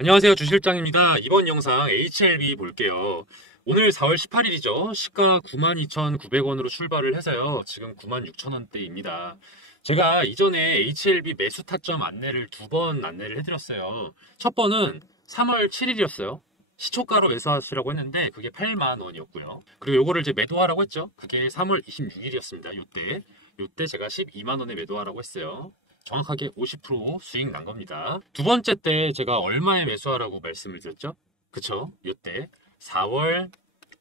안녕하세요. 주실장입니다. 이번 영상 HLB 볼게요. 오늘 4월 18일이죠. 시가 92,900원으로 출발을 해서요. 지금 96,000원대입니다. 제가 이전에 HLB 매수 타점 안내를 두 번 안내를 해드렸어요. 첫 번은 3월 7일이었어요. 시초가로 매수하시라고 했는데 그게 8만 원이었고요. 그리고 요거를 이제 매도하라고 했죠. 그게 3월 26일이었습니다. 요때 제가 12만 원에 매도하라고 했어요. 정확하게 50% 수익 난 겁니다. 두 번째 때 제가 얼마에 매수하라고 말씀을 드렸죠? 그쵸? 요때 4월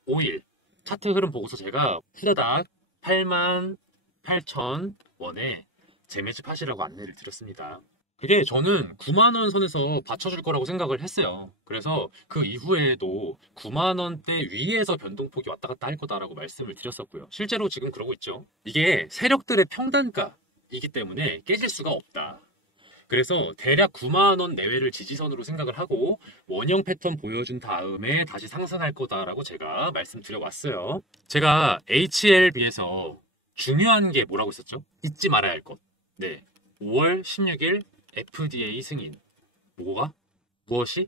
5일 차트 흐름 보고서 제가 후다닥 8만 8천 원에 재매집하시라고 안내를 드렸습니다. 이게 저는 9만 원 선에서 받쳐줄 거라고 생각을 했어요. 그래서 그 이후에도 9만 원대 위에서 변동폭이 왔다 갔다 할 거다라고 말씀을 드렸었고요. 실제로 지금 그러고 있죠. 이게 세력들의 평단가 이기 때문에 깨질 수가 없다. 그래서 대략 9만 원 내외를 지지선으로 생각을 하고 원형 패턴 보여준 다음에 다시 상승할 거다라고 제가 말씀드려 왔어요. 제가 HLB에서 중요한 게 뭐라고 했었죠? 잊지 말아야 할 것. 네. 5월 16일 FDA 승인. 뭐가? 무엇이?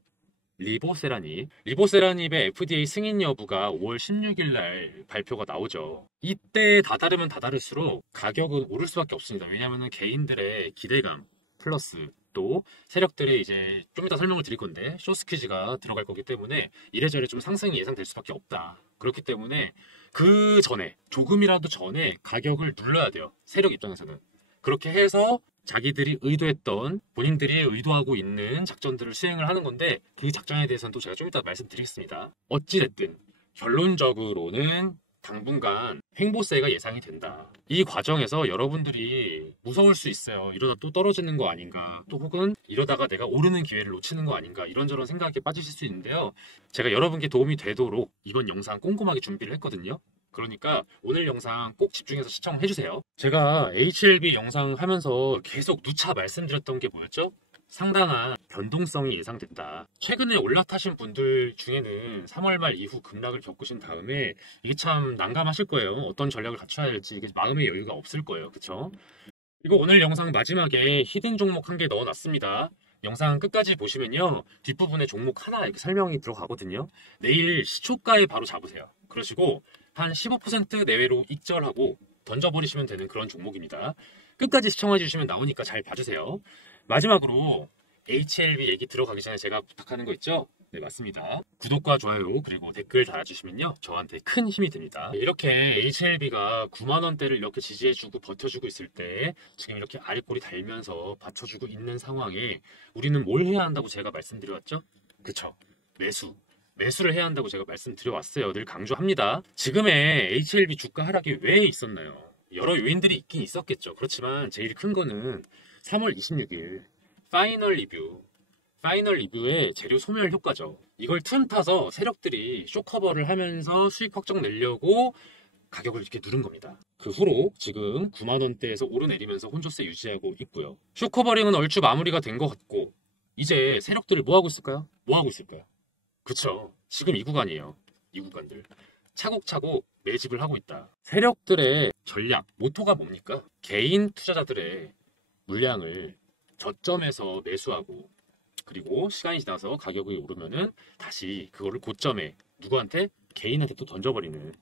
리보세라닙의 FDA 승인 여부가 5월 16일 날 발표가 나오죠. 이때 다다르면 다다를수록 가격은 오를 수밖에 없습니다. 왜냐하면 개인들의 기대감 플러스 또 세력들의 이제 좀 이따 설명을 드릴 건데 쇼스퀴즈가 들어갈 거기 때문에 이래저래 좀 상승이 예상될 수밖에 없다. 그렇기 때문에 그 전에 조금이라도 전에 가격을 눌러야 돼요. 세력 입장에서는. 그렇게 해서 자기들이 의도했던 본인들이 의도하고 있는 작전들을 수행을 하는 건데 그 작전에 대해서는 또 제가 좀 이따 말씀드리겠습니다. 어찌됐든 결론적으로는 당분간 횡보세가 예상이 된다. 이 과정에서 여러분들이 무서울 수 있어요. 이러다 또 떨어지는 거 아닌가, 또 혹은 이러다가 내가 오르는 기회를 놓치는 거 아닌가, 이런저런 생각에 빠지실 수 있는데요. 제가 여러분께 도움이 되도록 이번 영상 꼼꼼하게 준비를 했거든요. 그러니까 오늘 영상 꼭 집중해서 시청해주세요. 제가 HLB 영상 하면서 계속 누차 말씀드렸던 게 뭐였죠? 상당한 변동성이 예상된다. 최근에 올라타신 분들 중에는 3월 말 이후 급락을 겪으신 다음에 이게 참 난감하실 거예요. 어떤 전략을 갖춰야 할지 이게 마음의 여유가 없을 거예요. 그쵸? 그리고 오늘 영상 마지막에 히든 종목 한 개 넣어놨습니다. 영상 끝까지 보시면요. 뒷부분에 종목 하나 이렇게 설명이 들어가거든요. 내일 시초가에 바로 잡으세요. 그러시고 한 15% 내외로 익절하고 던져버리시면 되는 그런 종목입니다. 끝까지 시청해 주시면 나오니까 잘 봐주세요. 마지막으로 HLB 얘기 들어가기 전에 제가 부탁하는 거 있죠? 네, 맞습니다. 구독과 좋아요 그리고 댓글 달아주시면요 저한테 큰 힘이 됩니다. 이렇게 HLB가 9만 원대를 이렇게 지지해주고 버텨주고 있을 때 지금 이렇게 아랫골이 달면서 받쳐주고 있는 상황에 우리는 뭘 해야 한다고 제가 말씀드려왔죠? 그쵸? 매수를 해야 한다고 제가 말씀드려왔어요. 늘 강조합니다. 지금의 HLB 주가 하락이 왜 있었나요? 여러 요인들이 있긴 있었겠죠. 그렇지만 제일 큰 거는 3월 26일 파이널 리뷰의 재료 소멸 효과죠. 이걸 틈타서 세력들이 쇼커버를 하면서 수익 확정 내려고 가격을 이렇게 누른 겁니다. 그 후로 지금 9만 원대에서 오르내리면서 혼조세 유지하고 있고요. 쇼커버링은 얼추 마무리가 된 것 같고 이제 세력들을 뭐 하고 있을까요? 그쵸. 지금 이 구간이에요. 이 구간들. 차곡차곡 매집을 하고 있다. 세력들의 전략, 모토가 뭡니까? 개인 투자자들의 물량을 저점에서 매수하고 그리고 시간이 지나서 가격이 오르면은 다시 그거를 고점에 누구한테? 개인한테 또 던져버리는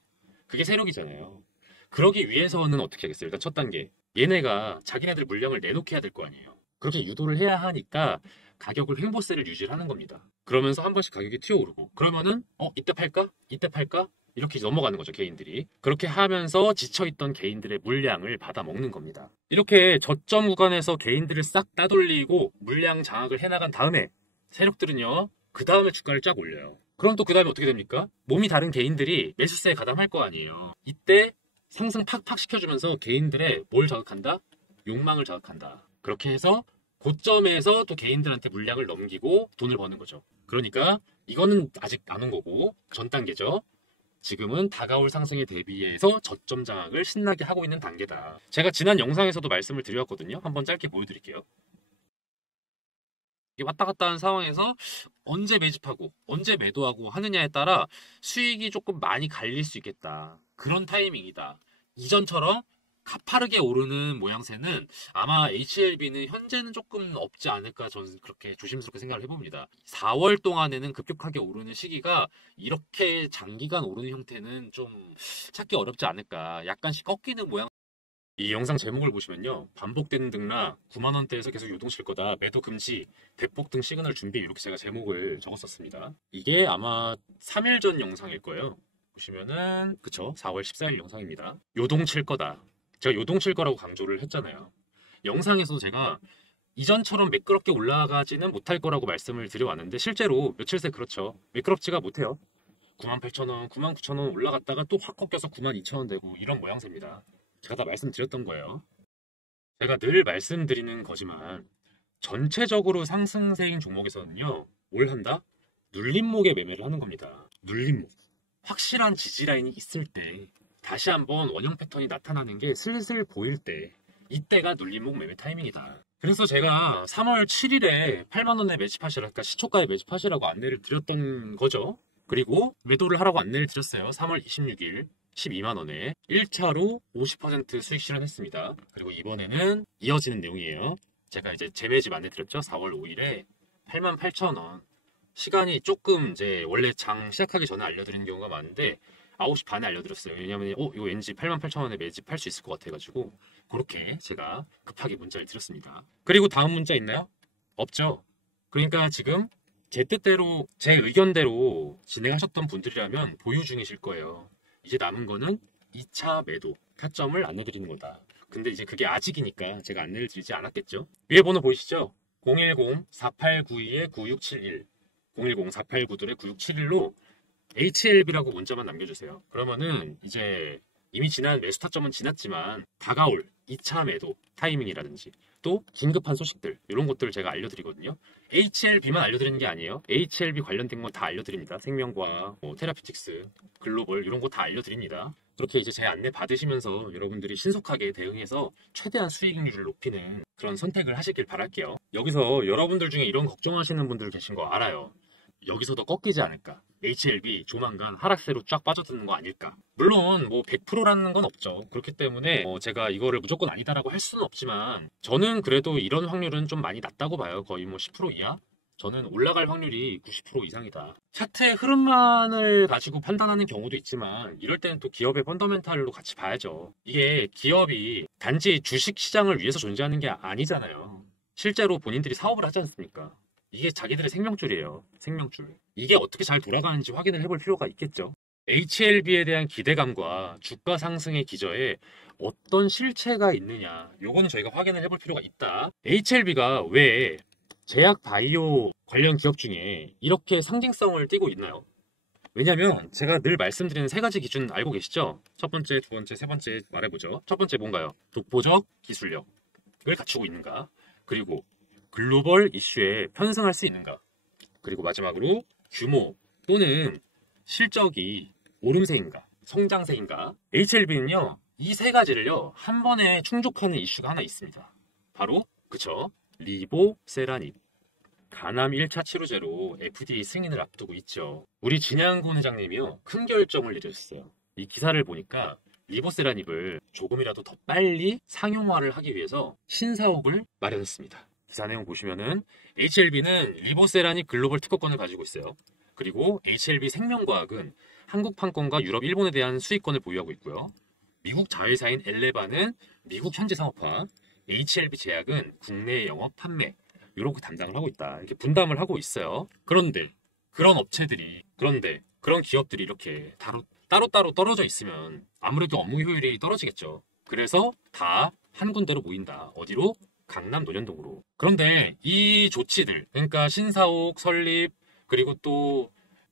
그게 세력이잖아요. 그러기 위해서는 어떻게 하겠어요? 일단 첫 단계. 얘네가 자기네들 물량을 내놓게 해야 될 거 아니에요. 그렇게 유도를 해야 하니까 가격을 횡보세를 유지를 하는 겁니다. 그러면서 한 번씩 가격이 튀어오르고 그러면은 이때 팔까? 이때 팔까? 이렇게 넘어가는 거죠, 개인들이. 그렇게 하면서 지쳐있던 개인들의 물량을 받아먹는 겁니다. 이렇게 저점 구간에서 개인들을 싹 따돌리고 물량 장악을 해나간 다음에 세력들은요, 그 다음에 주가를 쫙 올려요. 그럼 또 그 다음에 어떻게 됩니까? 몸이 다른 개인들이 매수세에 가담할 거 아니에요. 이때 상승 팍팍 시켜주면서 개인들의 뭘 자극한다? 욕망을 자극한다. 그렇게 해서 고점에서 또 개인들한테 물량을 넘기고 돈을 버는 거죠. 그러니까 이거는 아직 안 온 거고 전 단계죠. 지금은 다가올 상승에 대비해서 저점 장악을 신나게 하고 있는 단계다. 제가 지난 영상에서도 말씀을 드렸거든요. 한번 짧게 보여드릴게요. 이게 왔다 갔다 하는 상황에서 언제 매집하고 언제 매도하고 하느냐에 따라 수익이 조금 많이 갈릴 수 있겠다. 그런 타이밍이다. 이전처럼 가파르게 오르는 모양새는 아마 HLB는 현재는 조금 없지 않을까 저는 그렇게 조심스럽게 생각을 해봅니다. 4월 동안에는 급격하게 오르는 시기가 이렇게 장기간 오르는 형태는 좀 찾기 어렵지 않을까. 약간씩 꺾이는 모양. 이 영상 제목을 보시면요. 반복되는 등락 9만 원대에서 계속 요동칠 거다. 매도 금지, 대폭 등 시그널 준비 이렇게 제가 제목을 적었었습니다. 이게 아마 3일 전 영상일 거예요. 보시면은 그쵸? 4월 14일 영상입니다. 요동칠 거다. 제가 요동칠 거라고 강조를 했잖아요. 영상에서 제가 이전처럼 매끄럽게 올라가지는 못할 거라고 말씀을 드려왔는데 실제로 며칠 새 그렇죠. 매끄럽지가 못해요. 98,000원, 99,000원 올라갔다가 또 확 꺾여서 92,000원 되고 이런 모양새입니다. 제가 다 말씀드렸던 거예요. 제가 늘 말씀드리는 거지만 전체적으로 상승세인 종목에서는요. 뭘 한다? 눌림목에 매매를 하는 겁니다. 눌림목. 확실한 지지 라인이 있을 때 다시 한번 원형 패턴이 나타나는 게 슬슬 보일 때 이때가 눌림목 매매 타이밍이다. 그래서 제가 3월 7일에 8만 원에 매집하시라, 그러니까 시초가에 매집하시라고 안내를 드렸던 거죠. 그리고 매도를 하라고 안내를 드렸어요. 3월 26일 12만 원에 1차로 50% 수익 실현했습니다. 그리고 이번에는 이어지는 내용이에요. 제가 이제 재매집 안내 드렸죠. 4월 5일에 88,000원. 시간이 조금 이제 원래 장 시작하기 전에 알려드리는 경우가 많은데 9시 반에 알려드렸어요. 왜냐면 이거 왠지 88,000원에 매집할 수 있을 것 같아가지고 그렇게 제가 급하게 문자를 드렸습니다. 그리고 다음 문자 있나요? 없죠. 그러니까 지금 제 뜻대로 제 의견대로 진행하셨던 분들이라면 보유 중이실 거예요. 이제 남은 거는 2차 매도 타점을 안내드리는 거다. 근데 이제 그게 아직이니까 제가 안내를 드리지 않았겠죠. 위에 번호 보이시죠? 010-4892-9671 010-4892-9671로 HLB라고 문자만 남겨주세요. 그러면은 이제 이미 지난 매수 타점은 지났지만 다가올 2차 매도 타이밍이라든지 또 긴급한 소식들 이런 것들을 제가 알려드리거든요. HLB만 알려드리는 게 아니에요. HLB 관련된 건 다 알려드립니다. 생명과학, 테라피틱스, 글로벌 이런 거 다 알려드립니다. 그렇게 이제 제 안내 받으시면서 여러분들이 신속하게 대응해서 최대한 수익률을 높이는 그런 선택을 하시길 바랄게요. 여기서 여러분들 중에 이런 걱정하시는 분들 계신 거 알아요. 여기서도 꺾이지 않을까? HLB 조만간 하락세로 쫙 빠져드는 거 아닐까? 물론 뭐 100%라는 건 없죠. 그렇기 때문에 제가 이거를 무조건 아니다라고 할 수는 없지만 저는 그래도 이런 확률은 좀 많이 낮다고 봐요. 거의 뭐 10% 이하? 저는 올라갈 확률이 90% 이상이다. 차트의 흐름만을 가지고 판단하는 경우도 있지만 이럴 때는 또 기업의 펀더멘탈로 같이 봐야죠. 이게 기업이 단지 주식 시장을 위해서 존재하는 게 아니잖아요. 실제로 본인들이 사업을 하지 않습니까? 이게 자기들의 생명줄이에요. 생명줄. 이게 어떻게 잘 돌아가는지 확인을 해볼 필요가 있겠죠. HLB에 대한 기대감과 주가 상승의 기저에 어떤 실체가 있느냐, 요거는 저희가 확인을 해볼 필요가 있다. HLB가 왜 제약 바이오 관련 기업 중에 이렇게 상징성을 띠고 있나요? 왜냐면 제가 늘 말씀드리는 세 가지 기준 알고 계시죠? 첫 번째, 두 번째, 세 번째 말해보죠. 첫 번째 뭔가요? 독보적 기술력을 갖추고 있는가? 그리고 글로벌 이슈에 편승할 수 있는가? 그리고 마지막으로 규모 또는 실적이 오름세인가? 성장세인가? HLB는요, 이 세 가지를요, 한 번에 충족하는 이슈가 하나 있습니다. 바로, 그쵸? 리보세라닙. 간암 1차 치료제로 FDA 승인을 앞두고 있죠. 우리 진양군 회장님이요, 큰 결정을 내렸어요. 이 기사를 보니까 리보세라닙을 조금이라도 더 빨리 상용화를 하기 위해서 신사옥을 마련했습니다. 기사 내용 보시면은 HLB는 리보세라닙 글로벌 특허권을 가지고 있어요. 그리고 HLB 생명과학은 한국 판권과 유럽, 일본에 대한 수익권을 보유하고 있고요. 미국 자회사인 엘레바는 미국 현지 상업화, HLB 제약은 국내 영업 판매 이렇게 담당을 하고 있다. 이렇게 분담을 하고 있어요. 그런데 그런 업체들이 그런 기업들이 이렇게 따로따로 떨어져 있으면 아무래도 업무 효율이 떨어지겠죠. 그래서 다 한 군데로 모인다. 어디로? 강남 논현동으로. 그런데 이 조치들, 그러니까 신사옥 설립, 그리고 또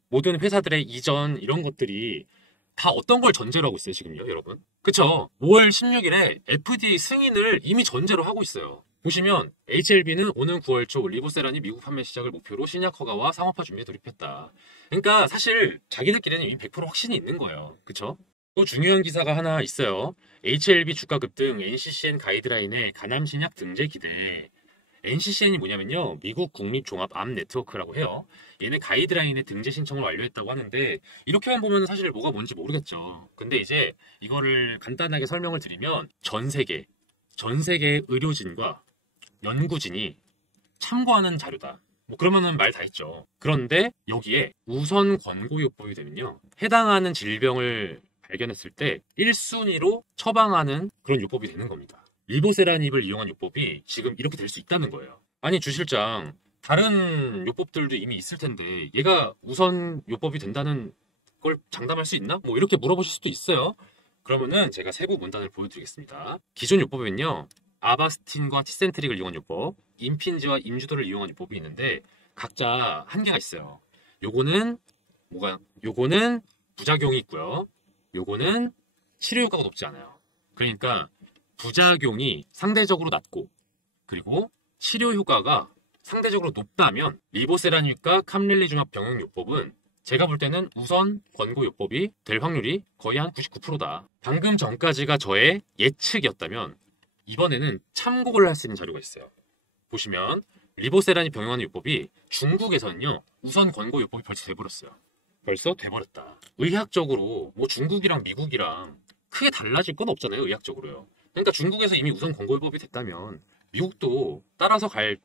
모든 회사들의 이전 이런 것들이 다 어떤 걸 전제로 하고 있어요, 지금요, 여러분? 그쵸? 5월 16일에 FDA 승인을 이미 전제로 하고 있어요. 보시면 HLB는 오는 9월 초 리보세라닙 미국 판매 시작을 목표로 신약 허가와 상업화 준비에 돌입했다. 그러니까 사실 자기들끼리는 이미 100% 확신이 있는 거예요. 그쵸? 또 중요한 기사가 하나 있어요. HLB 주가 급등 NCCN 가이드라인의 간암 신약 등재 기대. NCCN이 뭐냐면요, 미국 국립종합암 네트워크라고 해요. 얘네 가이드라인에 등재 신청을 완료했다고 하는데 이렇게만 보면 사실 뭐가 뭔지 모르겠죠. 근데 이제 이거를 간단하게 설명을 드리면 전 세계 의료진과 연구진이 참고하는 자료다. 뭐 그러면은 말 다 했죠. 그런데 여기에 우선 권고요법이 되면요, 해당하는 질병을 발견했을 때 1순위로 처방하는 그런 요법이 되는 겁니다. 리보세라닙을 이용한 요법이 지금 이렇게 될 수 있다는 거예요. 아니 주 실장, 다른 요법들도 이미 있을 텐데 얘가 우선 요법이 된다는 걸 장담할 수 있나? 뭐 이렇게 물어보실 수도 있어요. 그러면은 제가 세부 문단을 보여드리겠습니다. 기존 요법은요, 아바스틴과 티센트릭을 이용한 요법, 임핀지와 임주도를 이용한 요법이 있는데 각자 한계가 있어요. 요거는 부작용이 있고요. 요거는 치료 효과가 높지 않아요. 그러니까 부작용이 상대적으로 낮고 그리고 치료 효과가 상대적으로 높다면 리보세라닙과 캄렐리중합 병용요법은 제가 볼 때는 우선 권고요법이 될 확률이 거의 한 99%다. 방금 전까지가 저의 예측이었다면 이번에는 참고를 할 수 있는 자료가 있어요. 보시면 리보세라닙 병용하는 요법이 중국에서는요, 우선 권고요법이 벌써 돼버렸어요. 벌써 돼버렸다. 의학적으로 뭐 중국이랑 미국이랑 크게 달라질 건 없잖아요, 의학적으로요. 그러니까 중국에서 이미 우선 권고요법이 됐다면 미국도 따라서 갈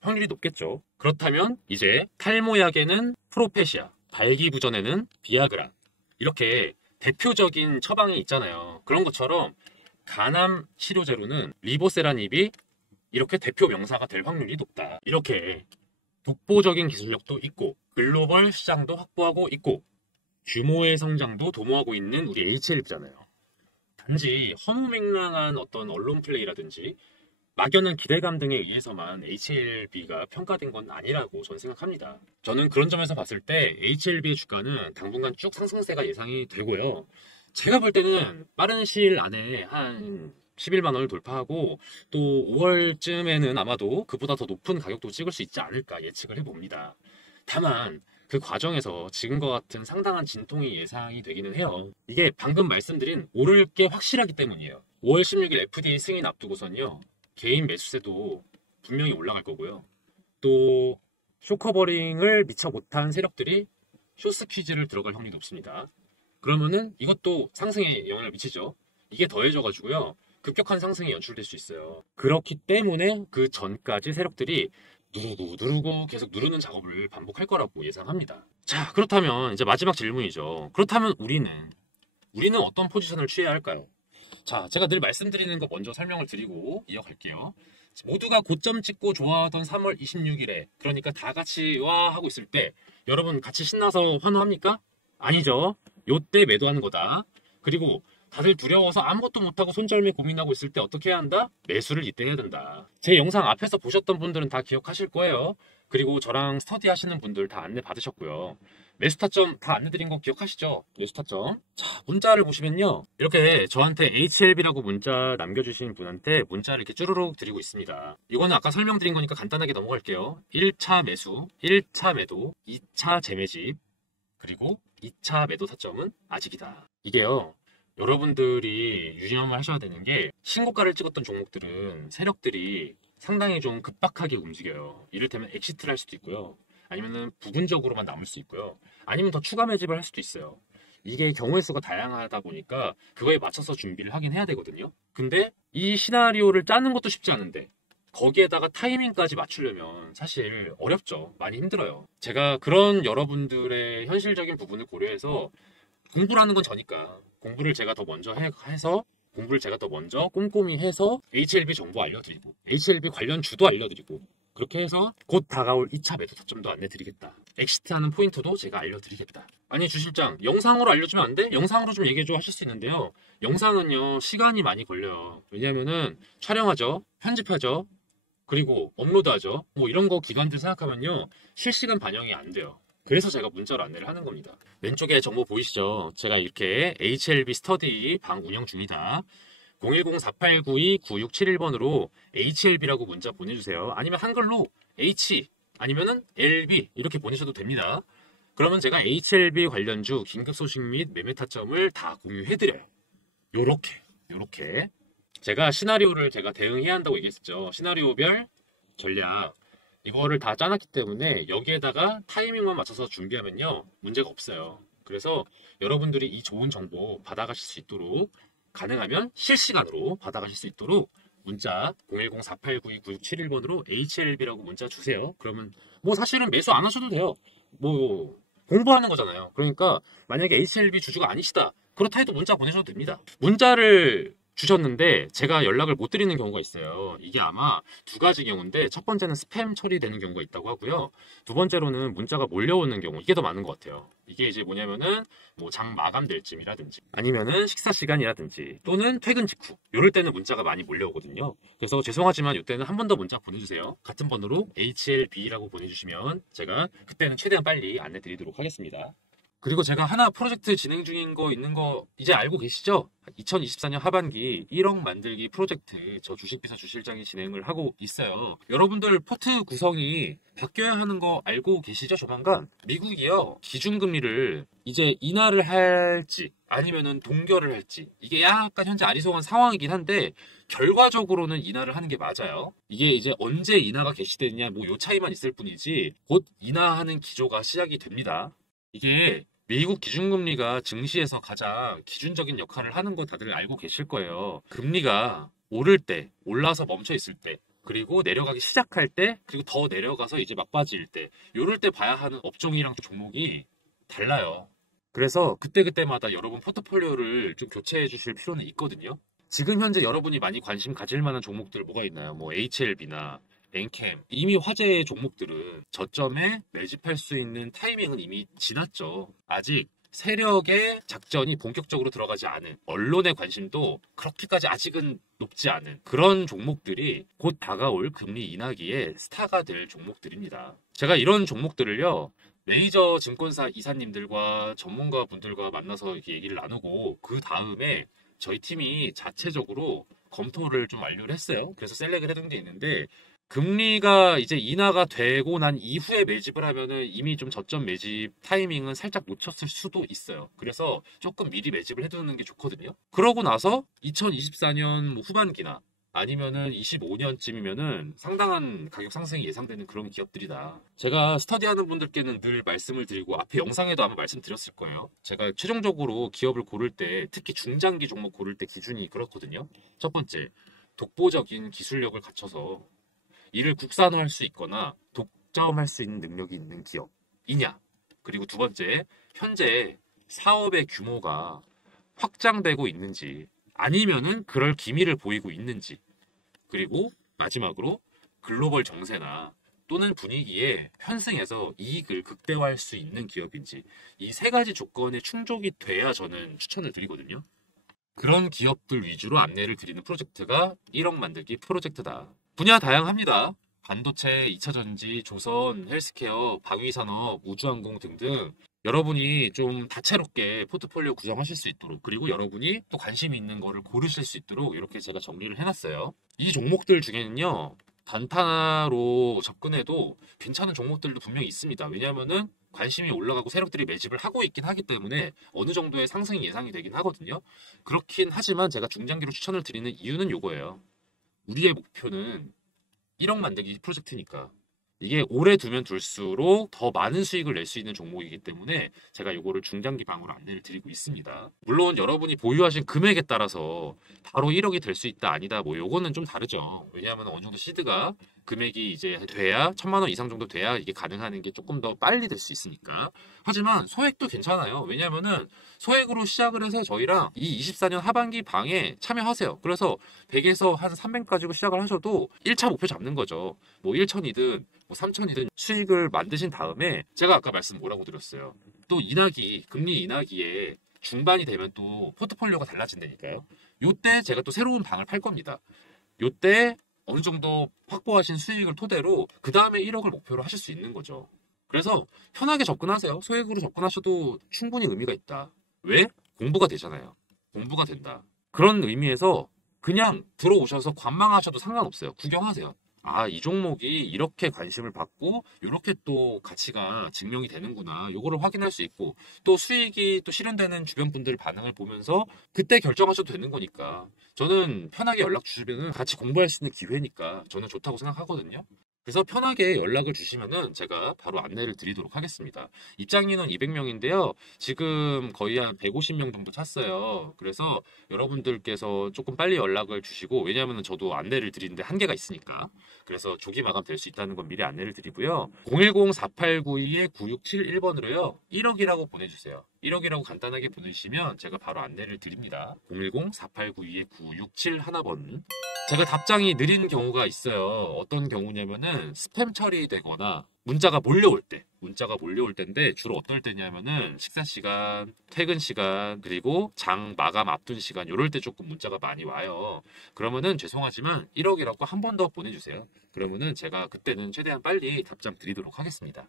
확률이 높겠죠. 그렇다면 이제 탈모약에는 프로페시아, 발기부전에는 비아그라, 이렇게 대표적인 처방이 있잖아요. 그런 것처럼 간암 치료제로는 리보세라닙이 이렇게 대표 명사가 될 확률이 높다. 이렇게 독보적인 기술력도 있고 글로벌 시장도 확보하고 있고 규모의 성장도 도모하고 있는 우리 HLB잖아요. 단지 허무맹랑한 어떤 언론 플레이라든지 막연한 기대감 등에 의해서만 HLB가 평가된 건 아니라고 저는 생각합니다. 저는 그런 점에서 봤을 때 HLB의 주가는 당분간 쭉 상승세가 예상이 되고요. 제가 볼 때는 빠른 시일 안에 한 11만 원을 돌파하고 또 5월쯤에는 아마도 그보다 더 높은 가격도 찍을 수 있지 않을까 예측을 해봅니다. 다만 그 과정에서 지금과 같은 상당한 진통이 예상이 되기는 해요. 이게 방금 말씀드린 오를 게 확실하기 때문이에요. 5월 16일 FDA 승인 앞두고선요, 개인 매수세도 분명히 올라갈 거고요. 또 쇼커버링을 미처 못한 세력들이 쇼스퀴즈를 들어갈 확률이 높습니다. 그러면은 이것도 상승에 영향을 미치죠. 이게 더해져가지고요, 급격한 상승이 연출될 수 있어요. 그렇기 때문에 그 전까지 세력들이 누르고 계속 누르는 작업을 반복할 거라고 예상합니다. 자, 그렇다면 이제 마지막 질문이죠. 그렇다면 우리는 어떤 포지션을 취해야 할까요? 자, 제가 늘 말씀드리는 거 먼저 설명을 드리고 이어갈게요. 모두가 고점 찍고 좋아하던 3월 26일에, 그러니까 다 같이 와 하고 있을 때 여러분 같이 신나서 환호합니까? 아니죠. 요때 매도하는 거다. 그리고 다들 두려워서 아무것도 못하고 손절매 고민하고 있을 때 어떻게 해야 한다? 매수를 이때 해야 된다. 제 영상 앞에서 보셨던 분들은 다 기억하실 거예요. 그리고 저랑 스터디 하시는 분들 다 안내 받으셨고요. 매수 타점 다 안내 드린 거 기억하시죠? 매수 타점. 자, 문자를 보시면요, 이렇게 저한테 HLB라고 문자 남겨주신 분한테 문자를 이렇게 쭈루룩 드리고 있습니다. 이거는 아까 설명드린 거니까 간단하게 넘어갈게요. 1차 매수, 1차 매도, 2차 재매집, 그리고 2차 매도 타점은 아직이다. 이게요, 여러분들이 유념을 하셔야 되는 게, 신고가를 찍었던 종목들은 세력들이 상당히 좀 급박하게 움직여요. 이를테면 엑시트를 할 수도 있고요. 아니면은 부분적으로만 남을 수 있고요. 아니면 더 추가 매집을 할 수도 있어요. 이게 경우의 수가 다양하다 보니까 그거에 맞춰서 준비를 하긴 해야 되거든요. 근데 이 시나리오를 짜는 것도 쉽지 않은데 거기에다가 타이밍까지 맞추려면 사실 어렵죠. 많이 힘들어요. 제가 그런 여러분들의 현실적인 부분을 고려해서, 공부라는 건 저니까 공부를 제가 더 먼저 해서 공부를 제가 더 먼저 꼼꼼히 해서 HLB 정보 알려드리고 HLB 관련 주도 알려드리고, 그렇게 해서 곧 다가올 2차 매도 타점도 안내드리겠다. 엑시트하는 포인트도 제가 알려드리겠다. 아니 주실장, 영상으로 알려주면 안 돼? 영상으로 좀 얘기해줘 하실 수 있는데요, 영상은요 시간이 많이 걸려요. 왜냐면은 촬영하죠, 편집하죠, 그리고 업로드하죠. 뭐 이런 거 기관들 생각하면요 실시간 반영이 안 돼요. 그래서 제가 문자로 안내를 하는 겁니다. 왼쪽에 정보 보이시죠? 제가 이렇게 HLB 스터디 방 운영 중이다. 010-4892-9671번으로 HLB라고 문자 보내주세요. 아니면 한글로 H 아니면은 LB 이렇게 보내셔도 됩니다. 그러면 제가 HLB 관련주 긴급 소식 및 매매 타점을 다 공유해드려요. 요렇게 제가 시나리오를 제가 대응해야 한다고 얘기했었죠. 시나리오별 전략 이거를 다 짜놨기 때문에 여기에다가 타이밍만 맞춰서 준비하면요 문제가 없어요. 그래서 여러분들이 이 좋은 정보 받아가실 수 있도록 가능하면 실시간으로 받아가실 수 있도록 문자 010-4892-9671번으로 HLB라고 문자 주세요. 그러면 뭐 사실은 매수 안 하셔도 돼요. 뭐 공부하는 거잖아요. 그러니까 만약에 HLB 주주가 아니시다. 그렇다 해도 문자 보내셔도 됩니다. 문자를 주셨는데 제가 연락을 못 드리는 경우가 있어요. 이게 아마 두 가지 경우인데 첫 번째는 스팸 처리되는 경우가 있다고 하고요. 두 번째로는 문자가 몰려오는 경우 이게 더 많은 것 같아요. 이게 이제 뭐냐면은 뭐 장 마감될 쯤이라든지 아니면은 식사 시간이라든지 또는 퇴근 직후 이럴 때는 문자가 많이 몰려오거든요. 그래서 죄송하지만 이때는 한 번 더 문자 보내주세요. 같은 번호로 HLB라고 보내주시면 제가 그때는 최대한 빨리 안내 드리도록 하겠습니다. 그리고 제가 하나 프로젝트 진행 중인 거 있는 거 이제 알고 계시죠? 2024년 하반기 1억 만들기 프로젝트 저 주식비서 주실장이 진행을 하고 있어요. 여러분들 포트 구성이 바뀌어야 하는 거 알고 계시죠? 조만간 미국이요 기준금리를 이제 인하를 할지 아니면은 동결을 할지 이게 약간 현재 아리송한 상황이긴 한데 결과적으로는 인하를 하는 게 맞아요. 이게 이제 언제 인하가 개시되느냐 뭐 요 차이만 있을 뿐이지 곧 인하하는 기조가 시작이 됩니다. 이게 미국 기준금리가 증시에서 가장 기준적인 역할을 하는 거 다들 알고 계실 거예요. 금리가 오를 때, 올라서 멈춰 있을 때, 그리고 내려가기 시작할 때, 그리고 더 내려가서 이제 막바지일 때, 요럴 때 봐야 하는 업종이랑 종목이 달라요. 그래서 그때그때마다 여러분 포트폴리오를 좀 교체해 주실 필요는 있거든요. 지금 현재 여러분이 많이 관심 가질 만한 종목들 뭐가 있나요? 뭐 HLB나 엔캠 이미 화제의 종목들은 저점에 매집할 수 있는 타이밍은 이미 지났죠. 아직 세력의 작전이 본격적으로 들어가지 않은 언론의 관심도 그렇게까지 아직은 높지 않은 그런 종목들이 곧 다가올 금리 인하기에 스타가 될 종목들입니다. 제가 이런 종목들을요 메이저 증권사 이사님들과 전문가분들과 만나서 이렇게 얘기를 나누고 그 다음에 저희 팀이 자체적으로 검토를 좀 완료를 했어요. 그래서 셀렉을 해둔 게 있는데 금리가 이제 인하가 되고 난 이후에 매집을 하면은 이미 좀 저점 매집 타이밍은 살짝 놓쳤을 수도 있어요. 그래서 조금 미리 매집을 해두는 게 좋거든요. 그러고 나서 2024년 후반기나 아니면은 25년쯤이면은 상당한 가격 상승이 예상되는 그런 기업들이다. 제가 스터디하는 분들께는 늘 말씀을 드리고 앞에 영상에도 아마 말씀드렸을 거예요. 제가 최종적으로 기업을 고를 때 특히 중장기 종목 고를 때 기준이 그렇거든요. 첫 번째, 독보적인 기술력을 갖춰서 이를 국산화할 수 있거나 독점할 수 있는 능력이 있는 기업이냐. 그리고 두 번째, 현재 사업의 규모가 확장되고 있는지 아니면은 그럴 기미를 보이고 있는지. 그리고 마지막으로 글로벌 정세나 또는 분위기에 편승해서 이익을 극대화할 수 있는 기업인지 이 세 가지 조건에 충족이 돼야 저는 추천을 드리거든요. 그런 기업들 위주로 안내를 드리는 프로젝트가 1억 만들기 프로젝트다. 분야 다양합니다. 반도체, 2차전지, 조선, 헬스케어, 방위산업, 우주항공 등등 여러분이 좀 다채롭게 포트폴리오 구성하실 수 있도록 그리고 여러분이 또 관심 있는 거를 고르실 수 있도록 이렇게 제가 정리를 해놨어요. 이 종목들 중에는요. 단타로 접근해도 괜찮은 종목들도 분명히 있습니다. 왜냐하면은 관심이 올라가고 세력들이 매집을 하고 있긴 하기 때문에 어느 정도의 상승이 예상이 되긴 하거든요. 그렇긴 하지만 제가 중장기로 추천을 드리는 이유는 요거예요. 우리의 목표는 1억 만들기 프로젝트니까 이게 오래 두면 둘수록 더 많은 수익을 낼 수 있는 종목이기 때문에 제가 이거를 중장기 방으로 안내를 드리고 있습니다. 물론 여러분이 보유하신 금액에 따라서 바로 1억이 될 수 있다 아니다 뭐 요거는 좀 다르죠. 왜냐하면 어느 정도 시드가 금액이 이제 돼야 1,000만 원 이상 정도 돼야 이게 가능한 게 조금 더 빨리 될 수 있으니까. 하지만 소액도 괜찮아요. 왜냐하면은 소액으로 시작을 해서 저희랑 이 24년 하반기 방에 참여하세요. 그래서 100에서 한 300 가지고 시작을 하셔도 1차 목표 잡는 거죠. 뭐 1천이든 뭐 3천이든 수익을 만드신 다음에 제가 아까 말씀 뭐라고 드렸어요. 또 인하기, 금리 인하기에 중반이 되면 또 포트폴리오가 달라진다니까요. 요때 제가 또 새로운 방을 팔 겁니다. 요때 어느 정도 확보하신 수익을 토대로 그 다음에 1억을 목표로 하실 수 있는 거죠. 그래서 편하게 접근하세요. 소액으로 접근하셔도 충분히 의미가 있다. 왜? 공부가 되잖아요. 공부가 된다. 그런 의미에서 그냥 들어오셔서 관망하셔도 상관없어요. 구경하세요. 아, 이 종목이 이렇게 관심을 받고 이렇게 또 가치가 증명이 되는구나. 요거를 확인할 수 있고 또 수익이 또 실현되는 주변 분들 반응을 보면서 그때 결정하셔도 되는 거니까 저는 편하게 연락 주시면 같이 공부할 수 있는 기회니까 저는 좋다고 생각하거든요. 그래서 편하게 연락을 주시면은 제가 바로 안내를 드리도록 하겠습니다. 입장 인원 200명인데요. 지금 거의 한 150명 정도 찼어요. 그래서 여러분들께서 조금 빨리 연락을 주시고, 왜냐하면 저도 안내를 드리는데 한계가 있으니까. 그래서 조기 마감 될 수 있다는 건 미리 안내를 드리고요. 010-4892-9671번으로요. 1억이라고 보내주세요. 1억이라고 간단하게 보내주시면 제가 바로 안내를 드립니다. 010-4892-9671번. 제가 답장이 느린 경우가 있어요. 어떤 경우냐면은 스팸 처리되거나 문자가 몰려올 때인데, 주로 어떨 때냐면은 식사 시간, 퇴근 시간, 그리고 장 마감 앞둔 시간, 요럴 때 조금 문자가 많이 와요. 그러면은 죄송하지만 1억이라고 한 번 더 보내주세요. 그러면은 제가 그때는 최대한 빨리 답장 드리도록 하겠습니다.